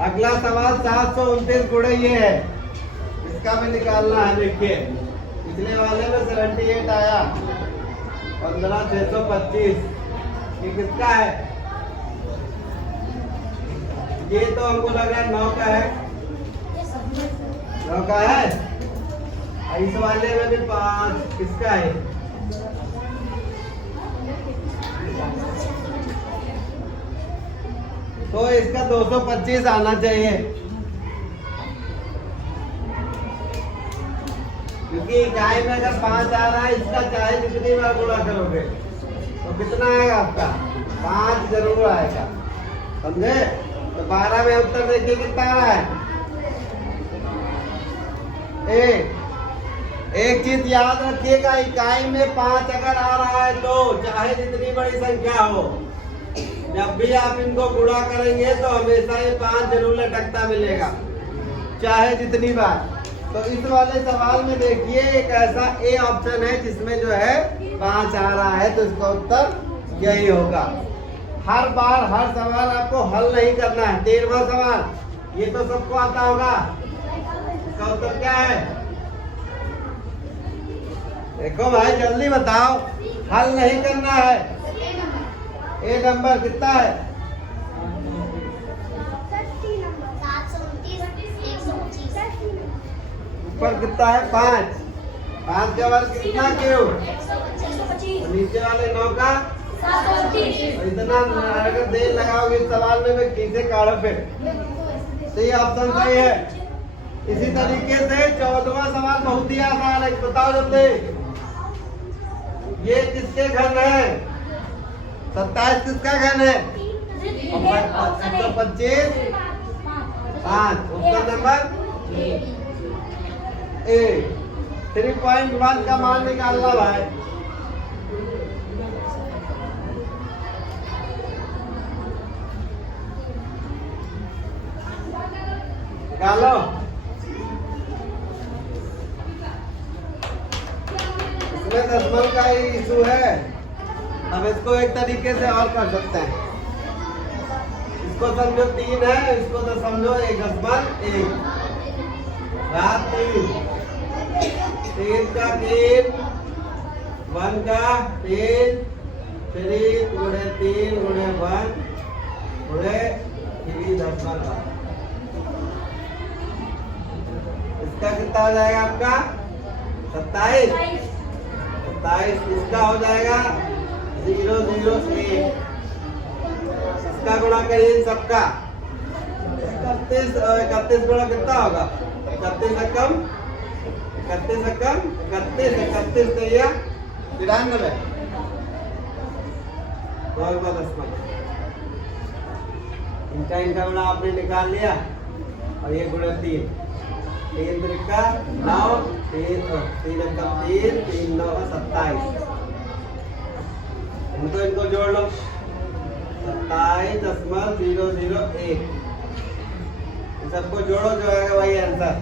अगला सवाल 729 गुणे ये है, इसका भी निकालना है। देखिए पिछले वाले में 78 आया, 15,625, ये किसका है? ये तो हमको लग रहा है 9 का है, 9 का है। इस वाले में भी 5, किसका है? तो इसका 225 आना चाहिए, क्योंकि इकाई में अगर 5 आ रहा है, इसका चाहे जितनी बार गुणा करोगे तो कितना आएगा आपका? 5 जरूर आएगा, समझे? तो 12 में उत्तर देखिए कितना आ रहा है। एक चीज याद रखिएगा, इकाई में 5 अगर आ रहा है तो चाहे जितनी बड़ी संख्या हो, जब भी आप इनको गुणा करेंगे तो हमेशा ये 5 जरूर लटकता मिलेगा, चाहे जितनी बार। तो इस वाले सवाल में देखिए एक ऐसा ए ऑप्शन है जिसमें जो है 5 आ रहा है, तो इसका उत्तर यही होगा। हर बार हर सवाल आपको हल नहीं करना है। 13वां सवाल, ये तो सबको आता होगा, इसका उत्तर क्या है? देखो भाई जल्दी बताओ, हल नहीं करना है। ए नंबर कितना है? ऊपर कितना है? 5। 5 के बाद कितना क्यों? नीचे वाले 9 का इतना अगर देर लगाओगे इस सवाल में, मैं खींचे काढ़ो फिर। तो ये ऑप्शन सही है। इसी तरीके से 14वां सवाल बहुत ही आसान है, बताओ जल्दी। ये किसके घन है? 27 किसका घन है? 125, 5। उत्तर नंबर ए। 3.1 का मान निकालना भाई। निकालो। इसमें दशमलव का ही इशू है। अब इसको एक तरीके से और कर सकते हैं। इसको समझो 3 है, इसको तो समझो 1.1। 3 का 3, 1 का 3, 3 गुणे 3 गुणे 1 गुणे 3.1। इसका कितना हो जाएगा आपका? 27। 27 इसका हो जाएगा 0, 0, 1। इसका गुणा करिए सबका। 31 गुणा कितना होगा? 31 से कम 31 करिए 93। इनका गुणा आपने निकाल लिया, और ये गुणा 3। 3 त्रिका 9, 3 का 3, 3 9 का 27। इनको जोड़ लो, 27.001। सबको जोड़ो, जो आएगा वही आंसर।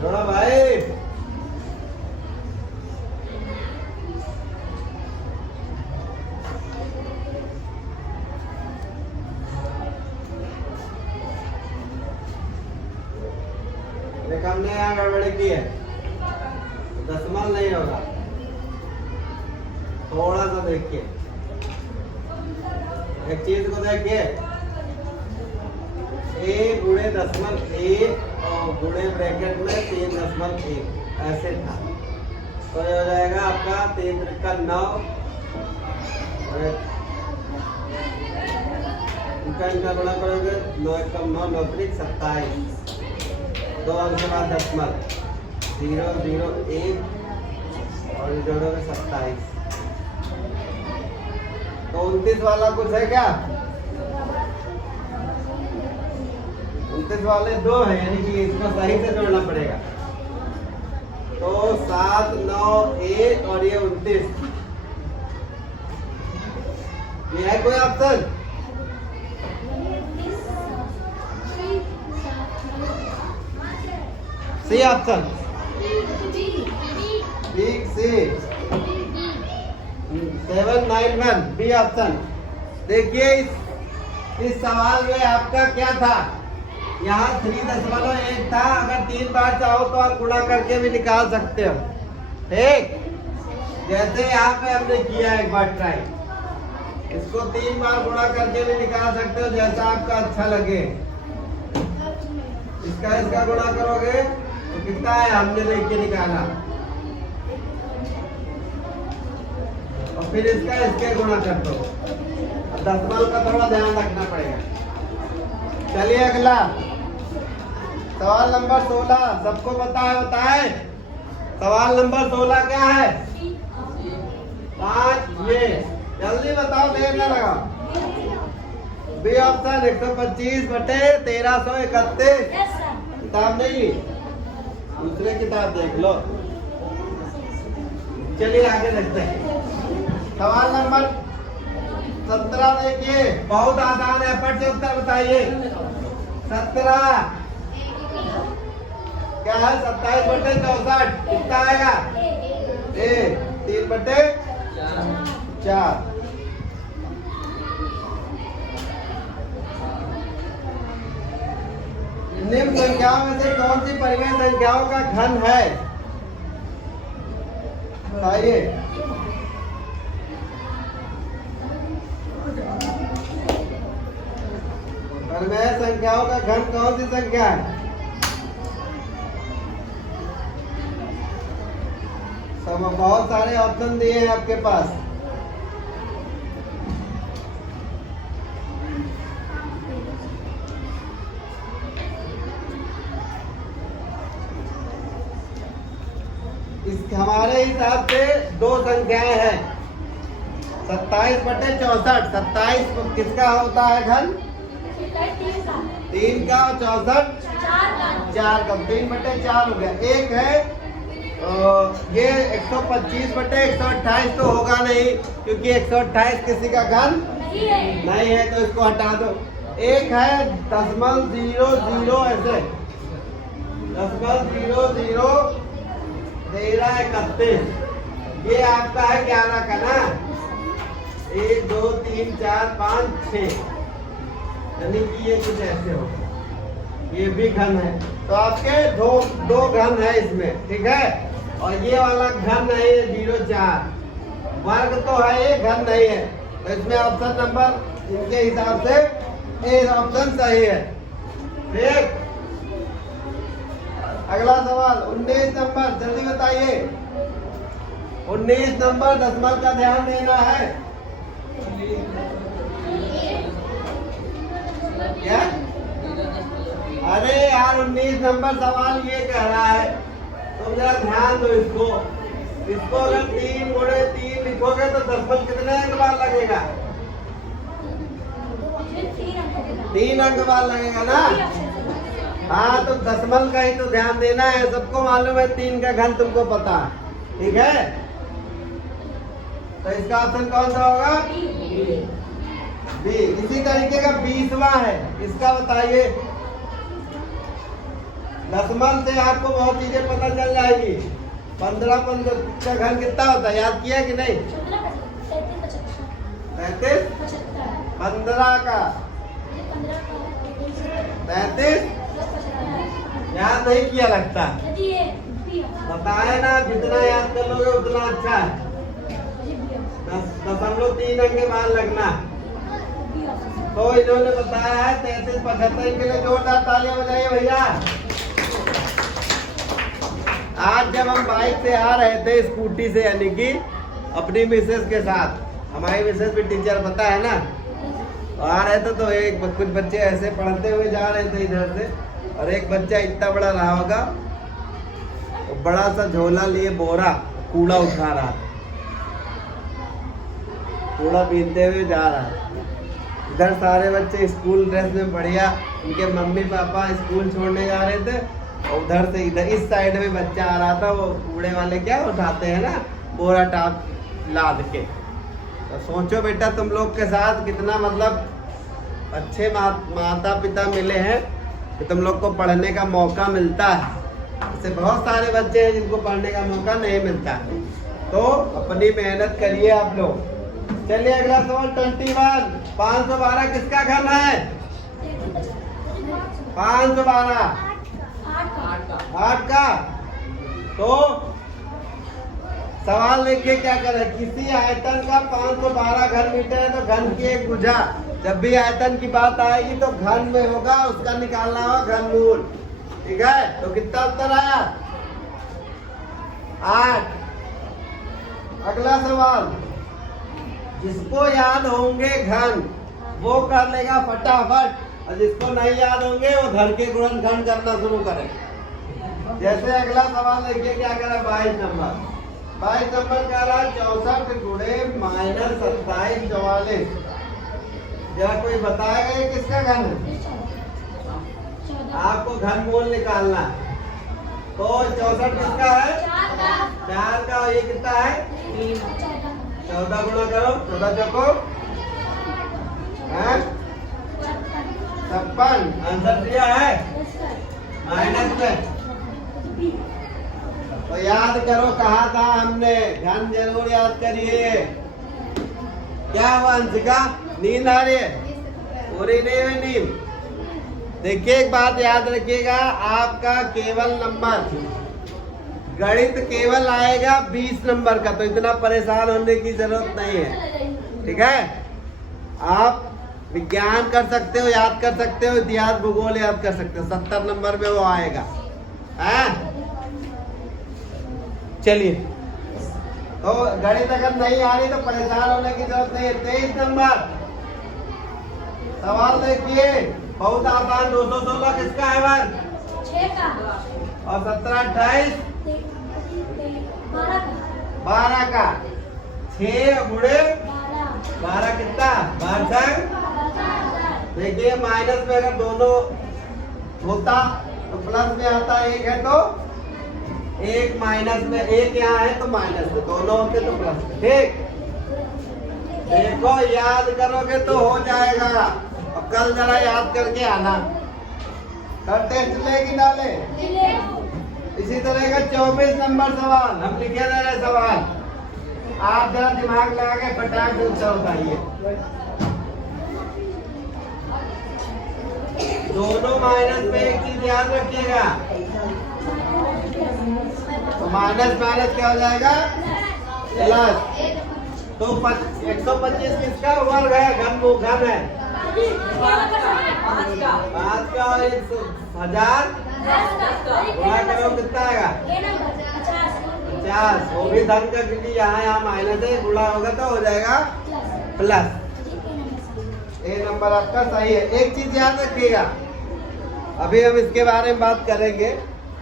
जोड़ो भाई। हमने यहाँ गड़बड़ी की है, दशमलव नहीं होगा। थोड़ा सा देखिए, एक चीज को देखिए, ए गुणे 0.1 और गुणे ब्रैकेट में 3.1 ऐसे था। तो ये हो जाएगा आपका 3 त्रिका 9, इनका गुणा करोगे 9 कम 9, 9 त्रिक 27। 2 अंक के बाद दशमलव 0, 0, 1 और जोड़ोगे 27। तो 29 वाला कुछ है क्या? 29 वाले 2 है, यानी कि इसको सही से जोड़ना पड़ेगा। तो 7, 9, 1 और ये 29, ये है कोई ऑप्शन? C option. ठीक, सी देखिए 791 बी ऑप्शन। देखिए इस सवाल में आपका क्या था, यहाँ 3.1 था। अगर 3 बार चाहो तो आप गुणा करके भी निकाल सकते हो। ठीक, जैसे यहाँ पे हमने किया एक बार ट्राई, इसको 3 बार गुणा करके भी निकाल सकते हो, जैसा आपका अच्छा लगे। इसका गुणा करोगे तो कितना है, हमने देख के निकाला। और फिर इसके गुणा कर दो। दशमलव का थोड़ा ध्यान रखना पड़ेगा। चलिए अगला सवाल नंबर 16। सबको पता है? बताए सवाल नंबर 16 क्या है? 5 ये जल्दी बताओ, देर ना लगा। बी ऑप्शन 125 बटे 1331। किताब नहीं, दूसरे किताब देख लो। चलिए आगे देखते हैं। सवाल नंबर 17 देखिए, बहुत आसान है, फट से उत्तर बताइए। 17 क्या है? 27 बटे 64। कितना आएगा? 3 बटे 4। निम्न संख्याओं में से कौन सी परिमेय संख्याओं का घन है? बताइए। परिमेय संख्याओं का घन कौन सी संख्या है? सब बहुत सारे ऑप्शन दिए हैं आपके पास। इस हमारे हिसाब से 2 संख्याएं हैं, 27 बटे 64। 27 किसका होता है घन? 3 का, और 64 4 का। 3 बटे 4 हो गया। एक है ये 125 बटे 128 तो होगा नहीं, क्योंकि 128 किसी का घन नहीं है, तो इसको हटा दो। एक है 0.00 ऐसे 0.00 1331। ये आपका है 11 का ना। 1 2 3 4 5 6, यानी कि ये कुछ ऐसे हो। ये भी घन है, तो आपके दो घन है इसमें, ठीक है। और ये वाला घन नहीं है 0.4। वर्ग तो है, ये घन नहीं है, तो इसमें ऑप्शन नंबर इनके हिसाब से ए ऑप्शन सही है। ठीक, अगला सवाल 19 नंबर, जल्दी बताइए। 19 नंबर दशमलव का ध्यान देना है। क्या? अरे यार 19 नंबर सवाल ये कह रहा है, तुम जरा ध्यान दो इसको। इसको अगर 3 गुणे 3 लिखोगे तो दशमलव कितने अंक बाद लगेगा? 3 अंक बाद लगेगा ना। हाँ, तो दशमलव का ही तो ध्यान देना है। सबको मालूम है 3 का घन, तुमको पता, ठीक है। तो इसका ऑप्शन कौन सा होगा? बी। इसी तरीके का 20वां है, इसका बताइए। दशमलव से आपको बहुत चीजें पता चल जाएगी। 15 का घन कितना होता है, याद किया कि नहीं? 35 15 का 33 याद नहीं किया लगता। बताए ना, जितना याद कर लोगे उतना अच्छा है। 0.3 अंक के बाद लगना। तो इन्होंने बताया है 33 75 के लिए जोरदार तालियां बजाइए भैया। आज जब हम बाइक से आ रहे थे, स्कूटी से, यानी कि अपनी मिसेस के साथ, हमारी मिसेस भी टीचर पता है ना, आ रहे थे तो एक कुछ बच्चे ऐसे पढ़ते हुए जा रहे थे इधर से, और एक बच्चा इतना बड़ा रहा होगा, बड़ा सा झोला लिए बोरा कूड़ा उठा रहा, कूड़ा पीते हुए जा रहा। इधर सारे बच्चे स्कूल ड्रेस में बढ़िया, उनके मम्मी पापा स्कूल छोड़ने जा रहे थे, और उधर से इधर इस साइड में बच्चा आ रहा था, वो कूड़े वाले क्या उठाते हैं ना, बोरा टाप लाद के। तो सोचो बेटा, तुम लोग के साथ कितना मतलब अच्छे माता पिता मिले हैं कि तुम लोग को पढ़ने का मौका मिलता है। ऐसे बहुत सारे बच्चे हैं जिनको पढ़ने का मौका नहीं मिलता है। तो अपनी मेहनत करिए आप लोग। चलिए अगला सवाल 21। 512 किसका घन है? 512 8 का। तो सवाल देखिए क्या करे, किसी आयतन का 512 घन मीटर है तो घन की एक भुजा। जब भी आयतन की बात आएगी तो घन में होगा, उसका निकालना होगा घनमूल। ठीक है, तो कितना उत्तर आया? 8। अगला सवाल, जिसको याद होंगे घन वो कर लेगा फटाफट, और जिसको नहीं याद होंगे वो धन के गुणनखंड करना शुरू करें। जैसे अगला सवाल देखिए क्या कह रहा है 22 नंबर। 22 नंबर कह रहा है 64 गुणे माइनस 27 44। जरा कोई बताएगा ये किसका घन है? आपको घनमूल निकालना है। तो 64 किसका है? 4 का। और ये कितना है? 14 गुणा करो, 14 चौको 56। आंसर दिया है माइनस में। तो याद करो कहा था हमने, घन जरूर याद करिए। क्या हुआ अंशिका, नींद आ रही है? पूरी नहीं हुई नींद? देखिए एक बात याद रखिएगा, आपका केवल नंबर गणित केवल आएगा 20 नंबर का, तो इतना परेशान होने की जरूरत नहीं है। ठीक है, आप विज्ञान कर सकते हो, याद कर सकते हो, इतिहास भूगोल याद कर सकते हो, 70 नंबर में वो आएगा। चलिए, तो गणित अगर नहीं आ रही तो परेशान होने की जरूरत नहीं है। 23 नंबर सवाल देखिए, बहुत आसान। 216 किसका है वर्ग? 6 का। और 17 28 12 का। 6 गुणे 12 कितना? 12। देखिए माइनस में अगर दोनों होता तो प्लस में आता, एक है तो एक माइनस में, एक यहाँ है तो माइनस में, दोनों होते तो प्लस में। ठीक, देखो याद करोगे तो हो जाएगा। और कल जरा याद करके आना। कल टेस्ट ले कि ना ले? इसी तरह का 24 नंबर सवाल हम लिखे दे रहे सवाल, आप जरा दिमाग लगा के फटाक से उत्तर बताइए। दोनों माइनस में एक चीज याद रखिएगा, तो माइनस माइनस क्या हो जाएगा? प्लस। तो 125 किसका वर्ग है? घन है 5 का। 1000 गुणा करो कितना आएगा? 50। वो भी धन का, क्योंकि यहाँ माइनस है, गुणा होगा तो हो जाएगा प्लस। ए नंबर आपका सही है। एक चीज याद रखिएगा, अभी हम इसके बारे में बात करेंगे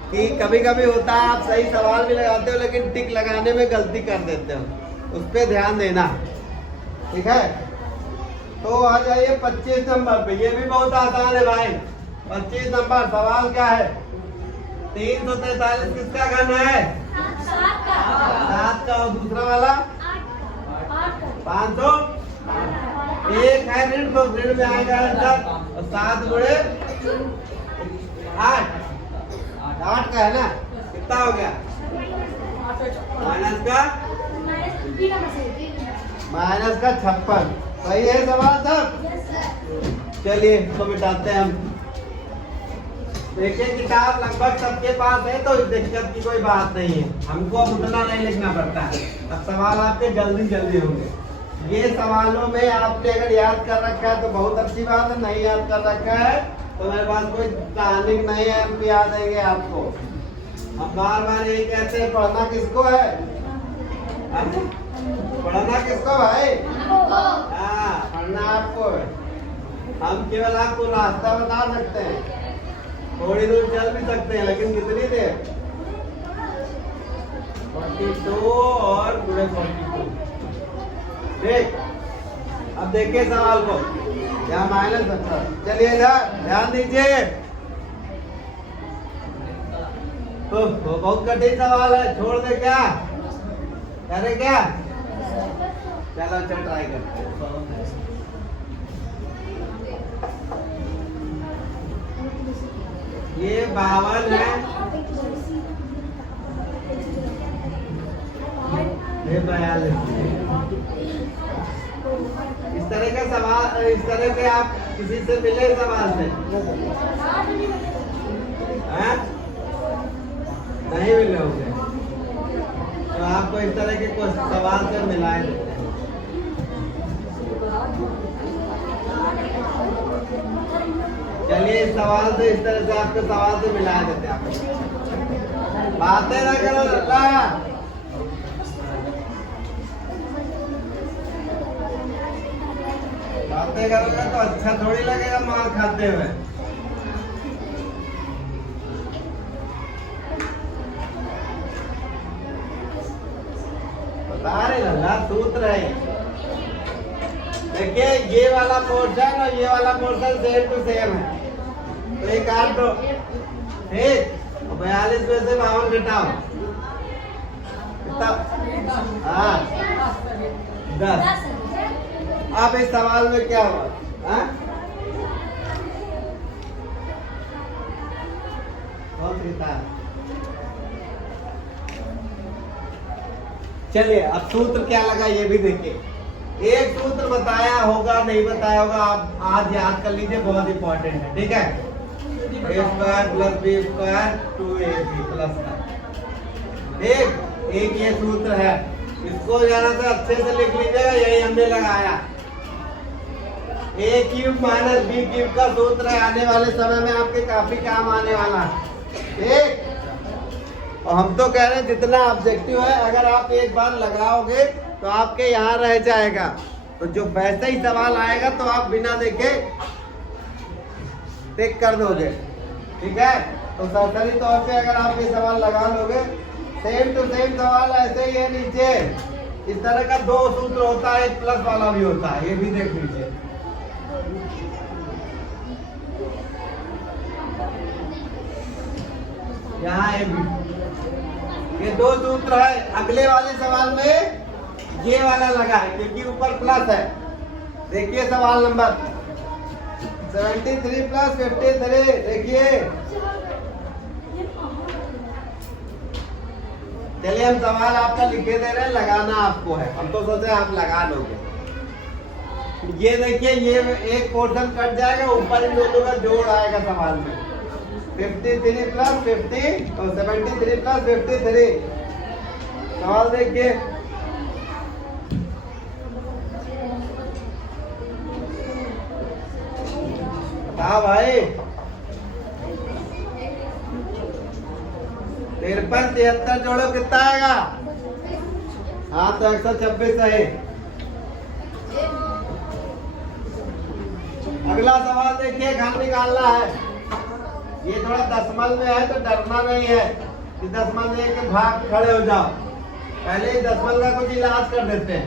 कि कभी कभी होता है आप सही सवाल भी लगाते हो लेकिन टिक लगाने में गलती कर देते हो, उस पर ध्यान देना। ठीक है, तो आ जाइए 25 नंबर पे। ये भी बहुत आसान है भाई। 25 नंबर सवाल क्या है? 343 किसका घन है? 7 का। और दूसरा वाला 500 एक है ऋण, तो ऋण में आएगा आंसर। और 7 गुणे 8 का है ना, कितना हो गया? माइनस का 56। सही है सवाल सब? चलिए तो मिटाते हैं हम। देखिए किताब लगभग सबके पास है तो दिक्कत की कोई बात नहीं है, हमको अब उतना नहीं लिखना पड़ता है। अब सवाल आपके जल्दी जल्दी होंगे। ये सवालों में आपने अगर याद कर रखा है तो बहुत अच्छी बात है, नहीं याद कर रखा है तो मेरे पास कोई कहानी नहीं है, हम याद देंगे आपको। हम बार बार यही कहते हैं, पढ़ना किसको है? पढ़ना किसको भाई? हाँ, पढ़ना आपको है। हम केवल आपको रास्ता बता सकते हैं, थोड़ी दूर चल भी सकते हैं, लेकिन कितनी देर? 42 और पूरे 42। ठीक, अब देखिए सवाल को, यहाँ माइनस 70। चलिए इधर ध्यान दीजिए, तो बहुत कठिन सवाल है, छोड़ दे क्या? करे क्या? चलो अच्छा ट्राई करते हैं। ये 52 है ये 42। इस तरह का सवाल, इस तरह के आप किसी से मिले सवाल से? हैं? नहीं मिले होंगे, तो आपको इस तरह के कुछ सवाल से मिलाए देते हैं। चलिए इस सवाल से, इस तरह से आपके सवाल से मिला देते हैं। आप बातें ना करो लल्ला। बातें करोगे तो अच्छा थोड़ी लगेगा मार खाते हुए। बता रहे लल्ला, सूत्र है। देखिए ये वाला पोर्शन और ये वाला पोर्शन सेम टू सेम है, तो एक काट दो, ठीक। 42 में से 52 घटाओ, हाँ 10। अब इस सवाल में क्या हुआ? हाँ? चलिए अब सूत्र क्या लगा ये भी देखिए। एक सूत्र बताया होगा, नहीं बताया होगा, आप आज याद कर लीजिए, बहुत इंपॉर्टेंट है, ठीक है। a square plus B square 2ab plus, एक ये सूत्र है, इसको जरा सा अच्छे से लिख लीजिएगा, यही हमने लगाया। a cube minus B cube का सूत्र है, आने वाले समय में आपके काफी काम आने वाला है, ठीक। और हम तो कह रहे हैं जितना ऑब्जेक्टिव है, अगर आप एक बार लगाओगे तो आपके यहाँ रह जाएगा, तो जो वैसे ही सवाल आएगा तो आप बिना देखे टिक कर दोगे, ठीक है। तो सरसरी तौर पे अगर आप ये सवाल लगा लोगे, सेम टू सेम सवाल ऐसे ही है नीचे। इस तरह का 2 सूत्र होता है, एक प्लस वाला भी होता है, ये भी देख लीजिए। यहाँ ये 2 सूत्र है। अगले वाले सवाल में ये वाला लगा है क्योंकि ऊपर प्लस है। देखिए सवाल नंबर 73 प्लस 53, देखिए। चलिए हम सवाल आपका लिखे दे रहे हैं, लगाना आपको है, हम तो सोचे आप लगा लोगे। ये देखिए, ये एक पोर्शन कट जाएगा, ऊपर इन दोनों का जोड़ आएगा सवाल में। 53 प्लस 50 और 73 प्लस 53। सवाल देखिए, बताओ भाई। 53 73 जोड़ो कितना आएगा? हाँ तो 126 है। अगला सवाल देखिए, घन निकालना है। ये थोड़ा दशमलव में है तो डरना नहीं है कि दशमलव में के भाग खड़े हो जाओ। पहले ही दशमलव का कुछ इलाज कर देते हैं।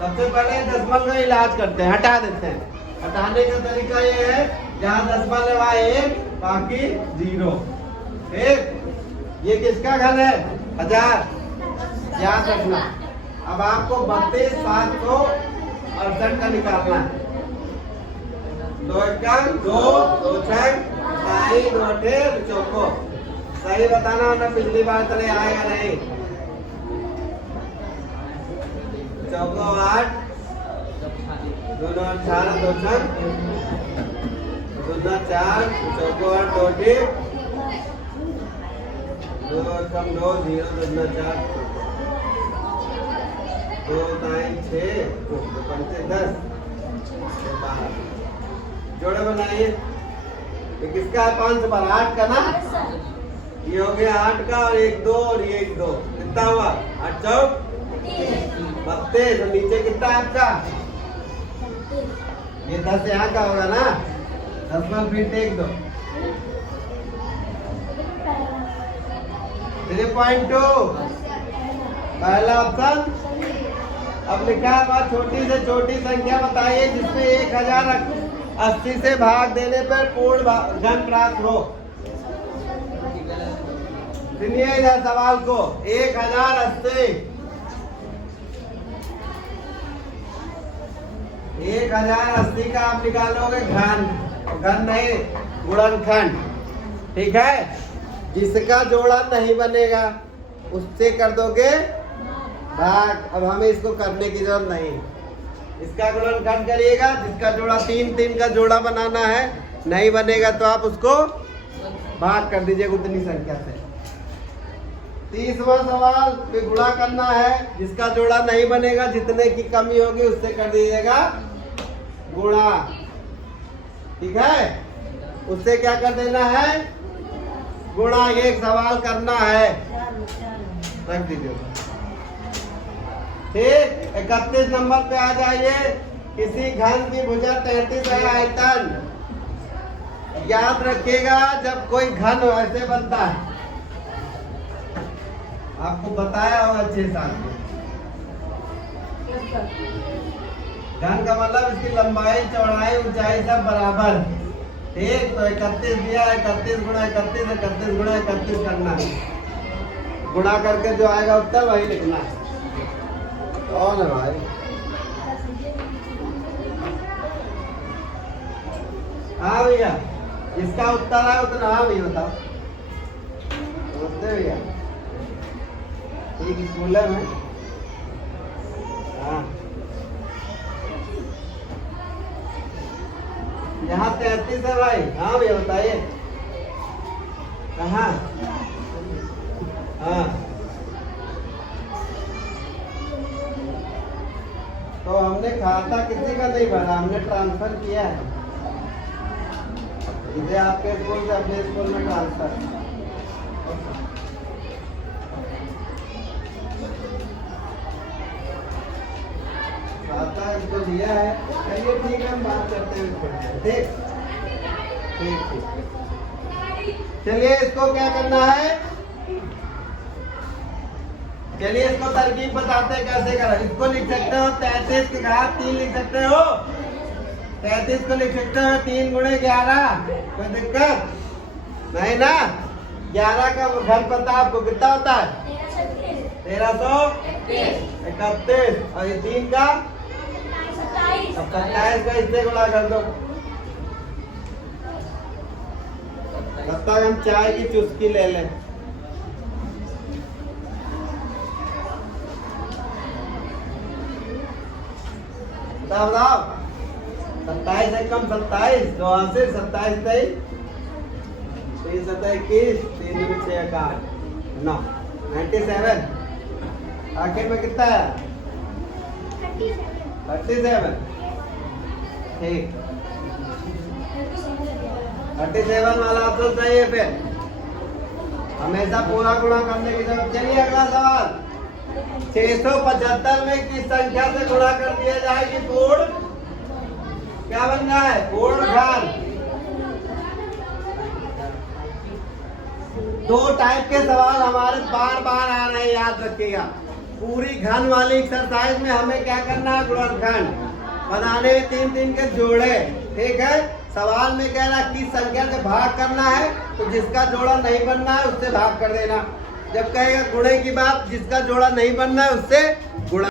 सबसे पहले दशमलव का इलाज करते हैं, हटा देते हैं। हटाने का तरीका ये है, जहाँ दशमलव आए 1 बाकी 0। ये किसका घन है? 1000, याद रखना। अब आपको 32 768 का निकालना है। 2 1 2 2 6 सही 2 8 चौको सही बताना, वरना पिछली बार तरह आएगा नहीं। चौको 8 2 9 18 2 6 2 9 4 चौको 8 2 2 कम 2 0 2 9 4 2 9 6 2 5 10 12। जोड़े बनाइए। ये किसका है? 5 पर 8 का ना। ये हो गया 8 का, और 1 2 और ये 1 2 कितना हुआ? 8 चौक 32। और नीचे कितना है आपका? ये 10 यहाँ का होगा ना। 10 फिर 1 2 3.2 पहला ऑप्शन। अब लिखा है छोटी से छोटी संख्या बताइए जिसमें 1080 से भाग देने पर पूर्ण घन प्राप्त हो। सुनिए इधर सवाल को, 1080 1080 का आप निकालोगे घन, घन नहीं गुणनखंड, ठीक है। जिसका जोड़ा नहीं बनेगा उससे कर दोगे भाग। अब हमें इसको करने की जरूरत नहीं। इसका गुणनखंड करिएगा, जिसका जोड़ा 3 का जोड़ा बनाना है, नहीं बनेगा तो आप उसको भाग कर दीजिएगा उतनी संख्या से। 30वां सवाल में गुणा करना है, जिसका जोड़ा नहीं बनेगा, जितने की कमी होगी उससे कर दीजिएगा गुणा। ठीक है, उससे क्या कर देना है, गुणा। ये एक सवाल करना है, रख दीजिए। ठीक, 31 नंबर पे आ जाइए। किसी घन की भुजा 33 है आयतन। याद रखिएगा, जब कोई घन ऐसे बनता है, आपको बताया होगा 6 साल में। घन का मतलब इसकी लंबाई, चौड़ाई, ऊंचाई सब बराबर। ठीक, तो 31 दिया, 31 गुणा 31, 31 गुणा 31 करना है। गुणा करके जो आएगा उत्तर वही लिखना है। कौन है भाई? हाँ भैया, इसका उत्तर है उतना। हाँ भैया बताओ, बोलते भैया एक स्कूल में। हाँ, यहाँ 33 है भाई। हाँ भैया बताइए कहाँ? हाँ, तो हमने खाता किसी का नहीं भरा, हमने ट्रांसफर किया है। इसे आपके स्कूल से अपने स्कूल में ट्रांसफर। खाता इसको दिया है। चलिए ठीक है, हम बात करते हैं। ठीक ठीक ठीक, चलिए इसको क्या करना है, चलिए इसको तरकीब बताते हैं कैसे करें। इसको लिख सकते हो 33 के घात 3 लिख सकते हो। 33 को लिख सकते हो 3 गुणे 11। कोई दिक्कत नहीं ना? 11 का घर पता आपको कितना होता है? 1331। और ये 3 का 27 का इससे गुणा कर दो। तब तक हम चाय की चुस्की ले लें। बताओ, 27 है कम 27, 27 27 23 3 7 21 3 6 8 9 97। आखिर में कितना है? 37। ठीक, 37 वाला ऑप्शन सही है। फिर हमेशा पूरा गुणा करने की जरूरत। चलिए अगला सवाल। 675 में किस संख्या से गुणा कर दिया जाएगी पूर्ण? क्या बन रहा है? पूर्ण घन। 2 टाइप के सवाल हमारे बार बार आ रहे हैं, याद रखिएगा। पूरी घन वाली एक्सरसाइज में हमें क्या करना है, गुणनखंड बनाने में 3 के जोड़े। ठीक है, सवाल में कह रहा किस संख्या से भाग करना है, तो जिसका जोड़ा नहीं बनना है उससे भाग कर देना। जब कहेगा गुणे की बात, जिसका जोड़ा नहीं बनना है उससे गुणा।